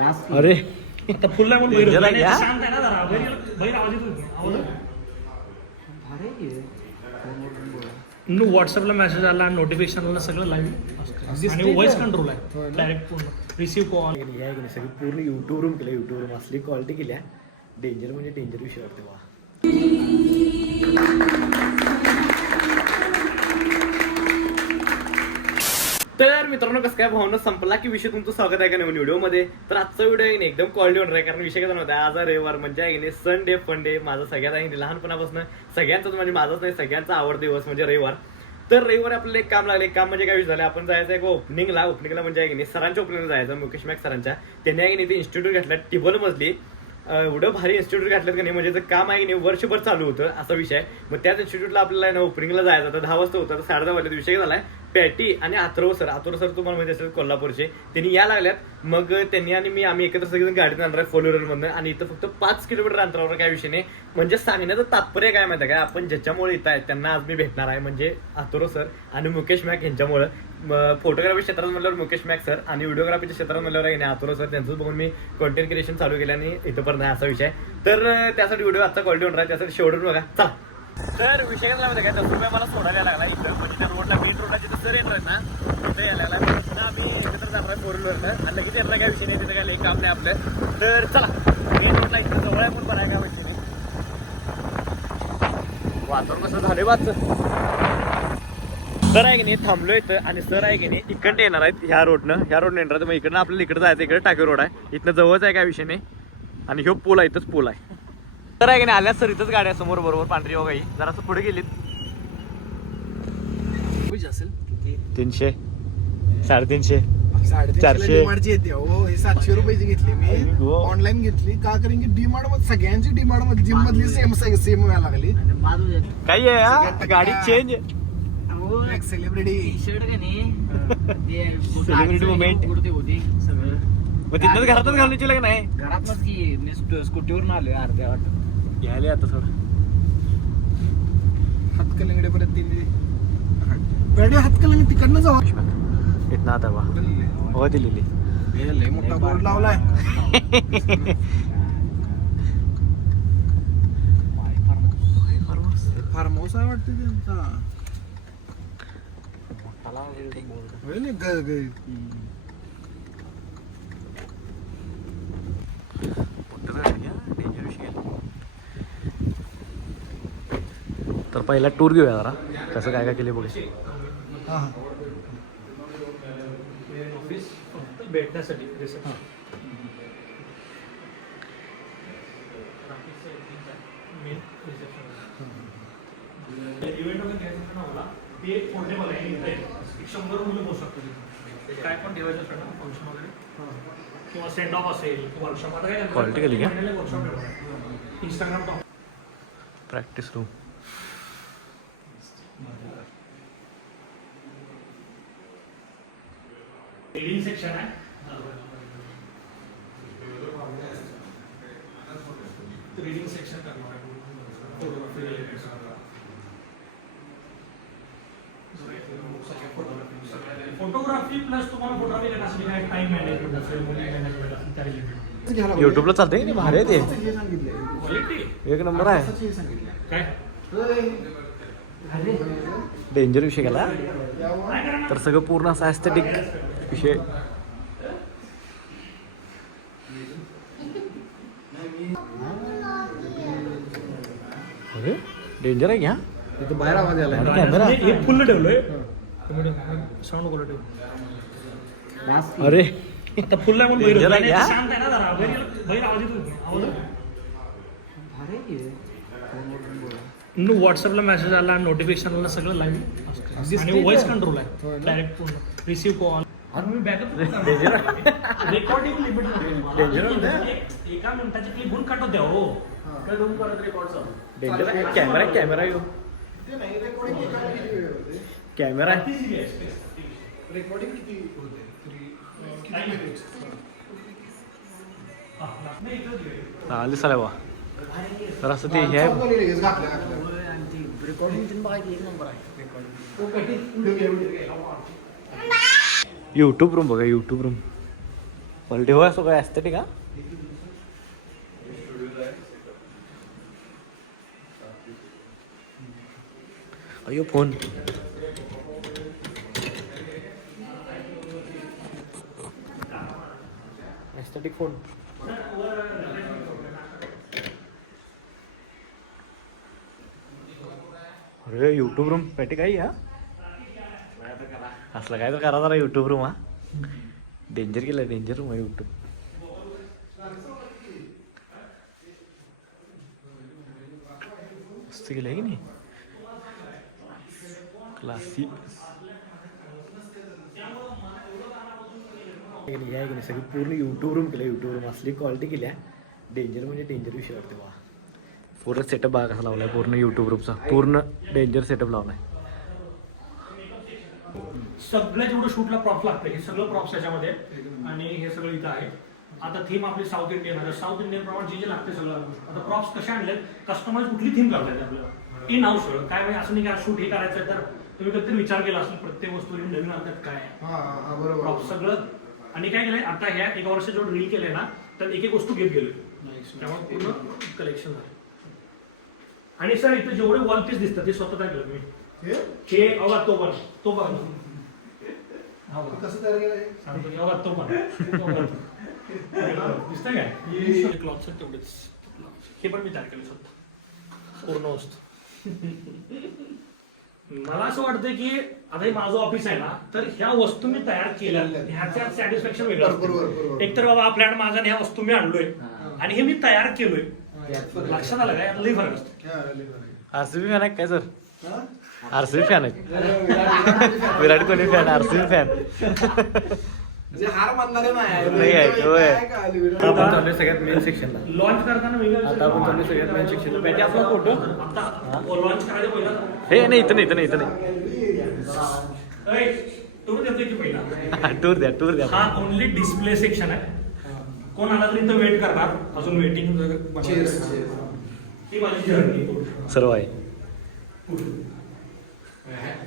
अरे आता फुल नाही म्हणून Danger आहे का? शांत आहे ना जरा बैल आवाज येतो व्हॉट्सअपला मेसेज आला नोटिफिकेशन आला सगळं लाईव्ह आणि व्हॉइस कंट्रोल आहे डायरेक्ट पूर्ण रिसिव्ह कॉल सगळी पूर्ण युट्यूब रूम केलं युट्यूब रूम असली क्वालिटी केल्या डेंजर म्हणजे डेंजर विषय वाटते वा तर मित्रांनो कसं काय भावना संपला की विषय तुमचं स्वागत आहे का नवीन व्हिडिओमध्ये. तर आजचा व्हिडिओ आहे एकदम क्वालिटी होणार आहे कारण विषय काय नव्हता आज रविवार म्हणजे आहे संडे फंडे माझा सगळ्यात आहे लहानपणापासून सगळ्यांचाच म्हणजे माझाच नाही सगळ्यांचा आवडता दिवस म्हणजे रविवार. तर रविवार आपल्याला एक काम लागले काम म्हणजे काय विषय झालं आपण जायचं आहे ओपनिंगला म्हणजे आहे सरांच्या ओपनिंगला जायचं मुकेश मॅक सरांच्या त्यांनी आहे ते इन्स्टिट्यूट घातलं टिबल मजली एवढं भारी इन्स्टिट्यूट घातलं का नाही म्हणजे जर काम आहे की नाही वर्षभर चालू होतं असा विषय. मग त्याच इन्स्टिट्यूटला आपल्याला ना ओपनिंगला जायचं तर 10 वाजता होतं तर 10:30 वाजता विषय झालाय पॅटी आणि अथर्व सर तुम्हाला माहिती असेल कोल्हापूरचे त्यांनी या लागल्यात मग त्यांनी आणि आम्ही एकत्र सगळेजण गाडीत आणणार आहे 4 व्हीलरमधनं आणि इथं फक्त 5 किलोमीटर अंतरावर काय विषय नाही. म्हणजे सांगण्याचं तात्पर्य काय माहिती आहे काय आपण ज्याच्यामुळे येत आहेत त्यांना आज मी भेटणार आहे म्हणजे अथर्व सर आणि मुकेश मॅक यांच्यामुळे. फोटोग्राफी क्षेत्रात म्हणल्यावर मुकेश मॅक सर आणि व्हिडिओग्राफीच्या क्षेत्रात म्हणल्यावर आहे नाही अथर्व सर त्यांचं बघून मी कॉन्टेंट क्रिएशन चालू केलं आणि इथं पण नाही असा विषय. तर त्यासाठी व्हिडिओ आजचा क्वालिटी होणार आहे त्यासाठी शेवटून बघा चला. तर विषय काय माहिती काय 10 रुपये मला सोडायला लागला इथं म्हणजे त्या रोडला मेन रोडला जिथं सर येणार ना तिथं यायला लागला पुन्हा आम्ही एकत्र जाणार आहे 4 व्हीलरनं आणि लगेच येणार काय विषय नाही तिथं काय काम नाही आपलं. तर चला मेन रोडला इथं जवळ आहे पण बघाय काय विषय नाही वातावरण कसं झालं वाच. सर आहे की नाही थांबलो इथं आणि सर आहे की नाही इकडनं येणार आहेत ह्या रोडनं येणार आहेत मग इकडनं आपल्याला इकडे जायचं इकडे टाके रोड आहे इथनं जवळच आहे काय विषय नाही आणि ह्यो पूल आहे इथंच पूल आहे. तर आहे की नाही आल्यास सर इथंच गाड्या समोर बरोबर पांढरी वगैरे जरा असं पुढे गेलीत 300 350 400 येते हो हे 700 रुपयाची घेतली मी ऑनलाईन घेतली का कारण की डीमार्ट मध्ये सगळ्यांची डीमार्ट मध्ये जिम मधली सेम व्हायला लागली काही आहे गाडी चेंज सेलिब्रिटी सेलिब्रिटी मुवमेंट मग तिथंच घरातच घालून का नाही घरातच की मी स्कूटीवरून आलोय अर्ध्या वाटत घ्यायला आता थोडं हातकलंगडे परत दिली हातकलंगडे तिकडनं जाऊ इथं आता वा हो दिलेली लय मोठा बोर्ड लावलाय फार्म हाऊस आहे वाटतं त्यांचा तर पहिला टूर घेऊया जरा कसं काय काय केले बघू. भेटण्यासाठी इव्हेंट वगैरे घ्यायचं ना मला ते पोर्टेबल आहे 100 मुलं बसू शकतो काय पण ठेवायचं असेल ना फंक्शन वगैरे किंवा सेंड ऑफ असेल वर्कशॉप आता काय क्वालिटी केली का वर्कशॉप ठेवणार Instagram top practice room reading section आहे रीडिंग सेक्शन करणार आहे फोटोग्राफी प्लस तुम्हाला फोटोग्राफी करण्यासाठी काय टाइम मॅनेजमेंट असेल मॅनेजमेंट असेल त्या रिलेटेड युट्यूबला चालतंय ना भारी आहे ते क्वालिटी एक नंबर आहे काय डेंजर विषय केला तर सगळं पूर्ण असं ॲस्थेटिक विषय. अरे डेंजर आहे घ्या तिथं बाहेर आवाज आला कॅमेरा हे फुल ठेवलोय साऊंड क्वालिटी अरे आता फुल नाही म्हणून Danger आहे का? शांत आहे ना जरा बैल आवाज येतो व्हॉट्सअपला मेसेज आला नोटिफिकेशन आला सगळं लाईव्ह आणि व्हॉइस कंट्रोल आहे डायरेक्ट पूर्ण रिसिव्ह कॉल आणि मी बॅकअप रेकॉर्डिंग लिमिट एका मिनिटाची क्लिप गुण कट होते हो डेंजर कॅमेरा येऊ कॅमेरा रेकॉर्डिंग किती होते आली साला वा तर असं ते हे यूट्यूब रूम बघा यूट्यूब रूम क्वालिटी हो असं काय ॲस्थेटिक का अयो फोन ॲस्थेटिक फोन अरे यूट्यूब रूम पेटी काही हा असलं काय तर करा जरा यूट्यूब रूम हा डेंजर केलं डेंजर रूम आहे यूट्यूब मस्त केलं आहे की नाही क्लासी सगळी पूर्ण यूट्यूब रूम केलं यूट्यूब रूम असली क्वालिटी केल्या डेंजर म्हणजे डेंजर विषय वाटते बा पूर्ण सेटअप बघा कसा लावलाय पूर्ण यूट्यूब रूमचा पूर्ण डेंजर सेटअप लावलाय सगळं जेवढं शूटला प्रॉप्स लागतं हे सगळं प्रॉप्स याच्यामध्ये आणि हे सगळं इथं आहे आता थीम आपली साऊथ इंडियन आहे साऊथ इंडियन प्रमाणे जे लागते सगळं आता प्रॉप्स कसे आणले कस्टमाइज कुठली थीम करतायत आपल्याला इन हाऊस सगळं काय म्हणजे असं नाही काय शूट हे करायचं तर तुम्ही कधीतरी विचार केला असेल प्रत्येक वस्तू नवीन आणतात काय प्रॉप्स सगळं आणि काय केलंय आता ह्या एका वर्षात जेवढं रील केलंय ना तर एक एक वस्तू घेत गेलोय त्यामुळे पूर्ण कलेक्शन आहे आणि सर इथे जेवढे वॉल पीस दिसतात ते स्वतः काय केलं तुम्ही हे अवा तो बघा कसं तयार केलंय सांगतो अवा तो बघा दिसतंय काय क्लॉथ तेवढेच हे पण मी तयार केलं स्वतः पूर्ण वस्तू मला असं वाटतं की आता हे माझं ऑफिस आहे ना तर ह्या वस्तू मी तयार केल्या ह्याच्या सॅटिस्फॅक्शन वेगळं एक तर बाबा आपल्याकडे माझा ह्या वस्तू मी आणलोय आणि हे मी तयार केलोय लक्षात आलं काय लई फरक असतो आरसीबी फॅन आहे काय सर आरसीबी फॅन आहे Virat Kohli fan RCB fan हार मानणारे नाही आहे होय आपण चालू सगळ्यात मेन सेक्शनला लॉन्च करताना वेगळं आता आपण चालू सगळ्यात मेन सेक्शनला बॅटी आपला फोटो आता लॉन्च करायचं पहिला हे नाही इथं नाही इथं नाही टूर देतोय की पहिला टूर द्या हा ओनली डिस्प्ले सेक्शन आहे कोण आला तरी इथं वेट करणार अजून वेटिंग ती माझी जर्नी सर्व आहे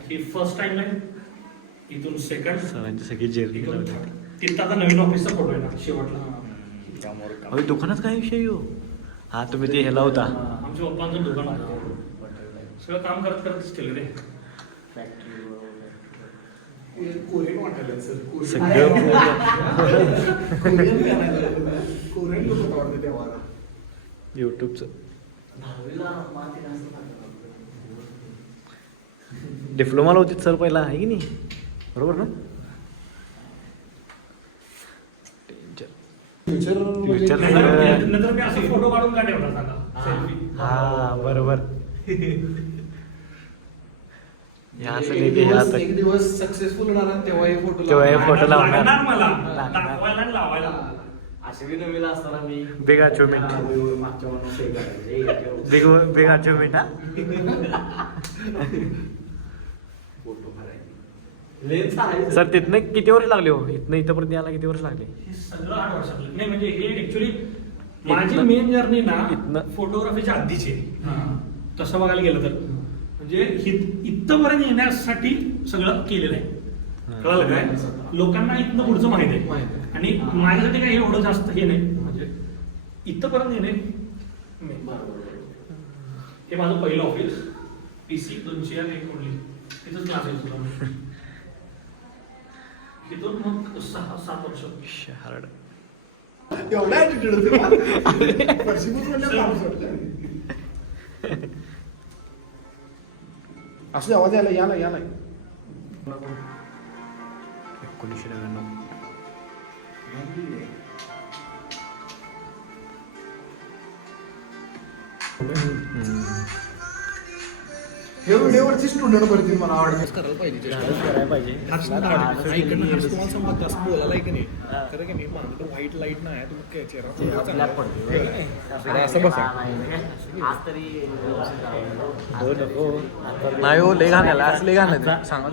ही फर्स्ट टाइम आहे इथून सेकंड सरांची सगळी जर्नी तिथं आता नवीन ऑफिसचा फोटो आहे ना शेवटला अहो दुकानात काय विषय हो हा तुम्ही ते ह्याला होता आमच्या पप्पांचं दुकान आहे सगळं काम करत करतच केलं रे कोरियन वाटायला सर सगळं कोरियन लोक आवडते तेव्हा युट्यूबचं डिप्लोमाला होती सर पहिला आहे की नाही बरोबर ना फ्युचर नंतर मी असं फोटो काढून का ठेवला सांगा हा बरोबर एक दिवस सक्सेसफुल होणार तेव्हा हे फोटो तेव्हा हे फोटो लागणार लावणार मला दाखवायला आणि लावायला बिग अचिव्हमेंट बिग अचिव्हमेंट हा सर तिथनं किती वर्ष लागले हो इथनं इथंपर्यंत यायला किती वर्ष लागले हे सगळं 8 वर्षातलं नाही म्हणजे हे ऍक्च्युली माझी मेन जर्नी ना इथनं- फोटोग्राफीच्या आधीची तसं बघायला गेलं तर म्हणजे इथपर्यंत येण्यासाठी सगळं केलेलं आहे कळलं काय लोकांना इथनं पुढचं माहित आहे आणि माझ्यासाठी काही एवढं जास्त हे नाही म्हणजे इथपर्यंत येणे हे माझं पहिलं ऑफिस PC 201 ओढली तिथंच क्लासेस होता तिथून मग 6-7 वर्ष शहारड एवढा ऍटिट्यूड होते असं आवाज याला 1999 हे व्हिडिओवरचे स्टुडंट भरतील मला आवडते करायला पाहिजे करायला पाहिजे तुम्हाला समजा जास्त बोलायला की नाही खरं की नाही माझं तर व्हाईट लाईट नाही तुम्ही चेहरा असं बसा नाही हो लय घालायला असं लय घालायचं सांगा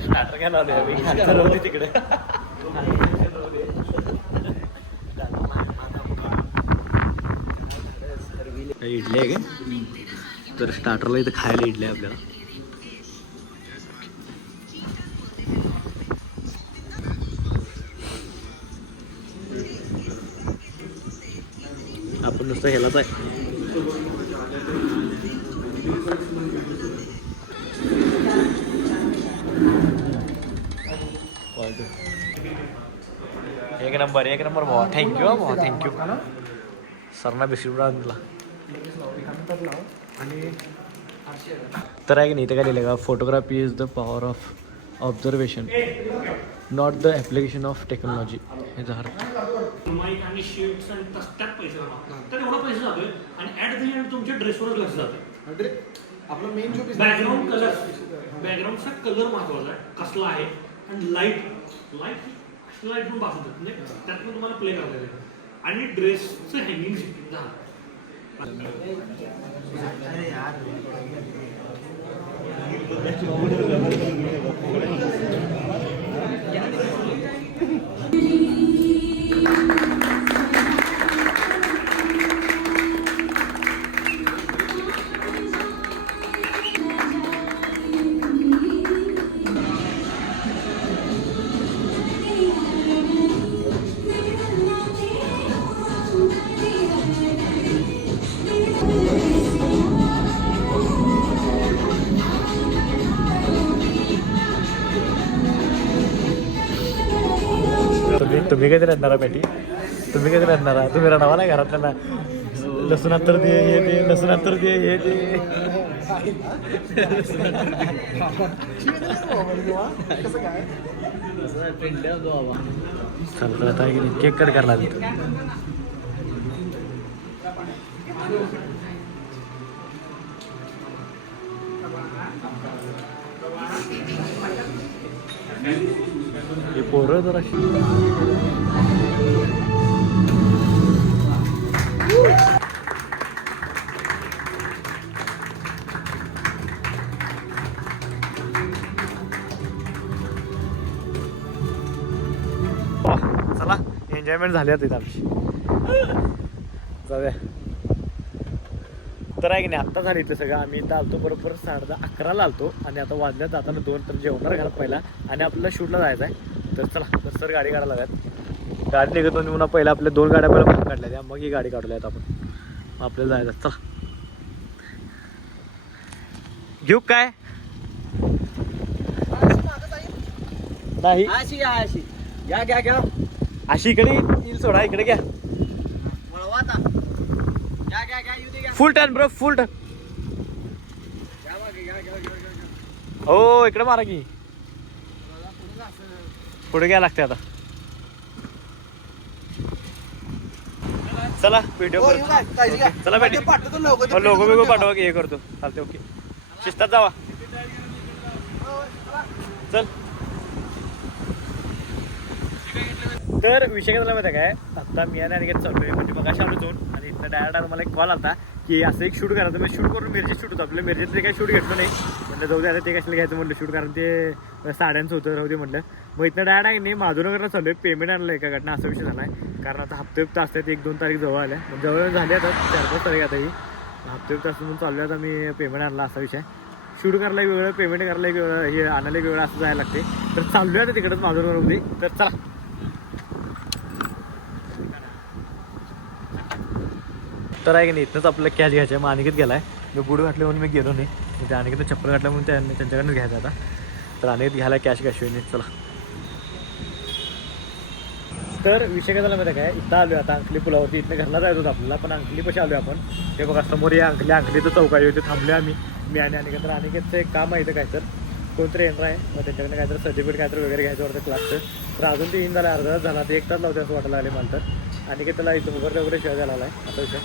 स्टार्टर घ्यायला आलोय तिकडे इडली आहे का तर स्टार्टरला इथं खायला इडली आहे आपल्याला नुसतं ह्यालाच आहे. एक नंबर भावा. थँक्यू भावा, थँक्यू. सरना बिस्किट आणला तर आहे की नाही. इथे काय लिहिलं का, photography is the power of observation not the application of technology. हे झालं माईक आणि शेप्स आणि त्यात पैसे तर एवढा पैसे जातोय आणि ऍट द एंड तुमच्या ड्रेसवरच लक्ष जातं. आपला मेन जो बॅकग्राऊंडचा कलर महत्वाचा आहे, कसला आहे. आणि लाईट पण पासून म्हणजे त्यात पण तुम्हाला प्ले करता येतं. आणि ड्रेसचं हँगिंग शिफ्टिंग झालं. तुम्ही कधी रडणारा बेटी? तुम्ही कधी रडणारा? तुम्ही रडावा नाही घरातल्या लसूणात तर दे हे दे, लसूणात तर दे हे दे. चल आता की नाही, केक कट करायला हे पोरं जरा चला एन्जॉयमेंट झाली आता इथं आमची. जाऊया. तर आहे की नाही, आत्ता झाली इथं सगळं. आम्ही इथं आलतो बरोबर 11:30 आलतो आणि आता वाजल्यात जाताना 2 तर जेवणार घरात पहिला आणि आपल्याला शूटला जायचं आहे. तर चला तर सर गाडी काढायला लागतात. गाडी निघत होती म्हणून पहिला आपल्या 2 गाड्या पहिला बाहेर काढल्या त्या, मग ही गाडी काढूया आपण. आपल्याला जायचं. चला घेऊ काय नाही अशी इकडे येईल. सोडा इकडे घ्या. फुल टर्न ब्रो, फुल टर्न. हो इकडे मारा की, पुढे घ्या लागते आता. चला व्हिडिओ चला भेटी. लोगो बिगो पाठवा की हे करतो. चालते ओके. शिस्तात जावा. चल. तर विषय काय झाला माहिती काय, आता मी आणि अनिकेत चाललोय म्हणजे बघा आलो जाऊन आणि इथं डायरेक्ट मला एक कॉल आला की असं एक शूट करायचं. मी शूट करून मिरची शूट होतं आपलं. मिरजेचं ते काही शूट घेतलं नाही म्हटलं, जाऊ द्या ते कशाला घ्यायचं म्हटलं शूट, कारण ते साड्यांचं होतं राहू दे म्हटलं. मग इथं डायरेक्ट नाही माधुनगरला चालू आहे. पेमेंट आणलं एकाकडनं असा विषय झाला आहे, कारण आता हप्ते असतात 1-2 तारीख जवळ आल्या, जवळ झाली आता 4-5 तारीख आता ही हप्ते म्हणून चालू आहे. आता मी पेमेंट आणला असा विषय. शूट करायला वेगळं, पेमेंट करायला वेगळं, हे आणायला वेगळं असं जायला लागते. तर चालू आहे आता तिकडंच माधुनगरमध्ये. तर चला. तर आहे की नाही, इथनंच आपल्याला कॅश घ्यायचं आहे. मग अनिकेत गेला आहे. मी बूट घातले म्हणून मी गेलो नाही. त्या अनिकेतनं चप्पल घातल्या म्हणून त्यांच्याकडनं घ्यायचं आता. तर अनिकेत घ्यायला कॅश नाही. चला. तर विषय काय झाला माहिती काय, इथं आलो आता अंकली पुलावरती. इथनं घरला जायचं होतं आपल्याला, पण अंकली कशी आलो आपण. ते बघा समोर या अंकलीचं चौकाई होते. थांबले आम्ही, मी आणि अनिकेत. तर अनिकेतचं एक काम आहे इथं काय तर कोणतरी येणार आहे. मग त्यांच्याकडनं काहीतरी सर्टिफिकेट काहीतरी वगैरे घ्यायचं होतं क्लासचं. तर अजून ते येऊन झालं, अर्धा तास झाला. ते 1 तास लावते असं वाटायला लागले मला. तर अनिकेतला इथं वगैरे वगैरे शेअर झाला आहे आता विषय.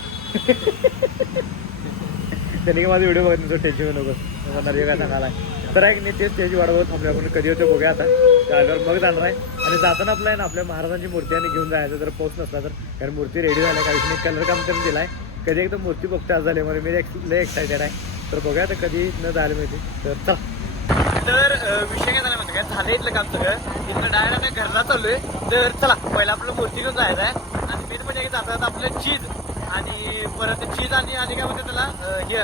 त्यांनी की माझा व्हिडिओ बघत नाही, टेन्शन नको म्हणणार काय सांगायला. तर आहे की नाही, तेच त्याची वाढवत थांबले आपण. कधी होते बघूया आता. त्यावर मग जाणार आहे. आणि जाताना आपला आहे ना आपल्या महाराजांची मूर्ती आणि घेऊन जायचं जर पाऊस नसला तर, कारण मूर्ती रेडी झाल्या काही नाही. कलर काम त्यांनी दिला आहे. कधी एकदा मूर्ती बघते आज झाले मला, मी लय एक्सायटेड आहे. तर बघूया आता कधी न जायला मिळते. तर चला. तर विषय काय झाला माहिती काय, झालं इथलं काम सगळं. इथलं डायरेक्ट घरला चाललोय. तर चला पहिला आपलं मूर्ती घेऊन जायचं आहे. आणि मेन म्हणजे जातात आपलं चीज आणि परत चीज आणि काय म्हणतात त्याला हे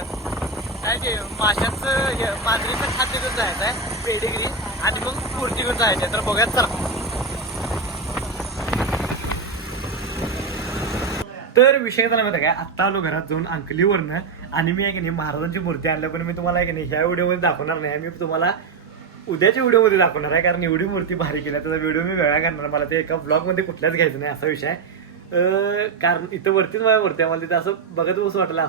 काय ते माशांचं मांजरीचं खाद्य घेऊन जायचं आहे, पेडिग्री. आणि मग मूर्ती घेऊन जायचं आहे. तर बघूयात चला. तर विषय झाला माहिती काय, आता आलो घरात जाऊन अंकलीवरनं आणि मी आहे की नाही महाराजांची मूर्ती आणल्या, पण मी तुम्हाला आहे की नाही ह्या व्हिडिओमध्ये दाखवणार नाही. मी तुम्हाला उद्याच्या व्हिडिओमध्ये दाखवणार आहे, कारण एवढी मूर्ती भारी केल्या. त्याचा व्हिडिओ मी वेगळा करणार, मला ते एका ब्लॉगमध्ये कुठल्याच घ्यायचं नाही असा विषय आहे. कारण इथं वरतीच माझ्या मूर्ती आहे, मला तिथे असं बघत असं वाटलं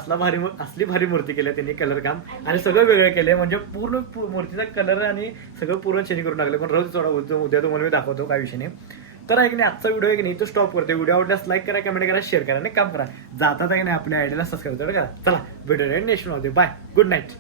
असली भारी मूर्ती केली त्यांनी, कलर काम आणि सगळं वेगळं केलंय, म्हणजे पूर्ण मूर्तीचा कलर आणि सगळं पूर्ण चेंज करून टाकलं. पण रोज थोडा उद्या तुम्हाला मी दाखवतो काय विषय नाही. तर आहे की नाही आजचा व्हिडिओ आहे की नाही तो स्टॉप करतो. व्हिडिओ आवडल्यास लाईक करा, कमेंट करा, शेअर करा आणि काम करा. जातात आहे की नाही आपल्या आयडियाला सबस्क्राईब करा. चला भेटूया नेक्स्ट मध्ये. Bye, good night.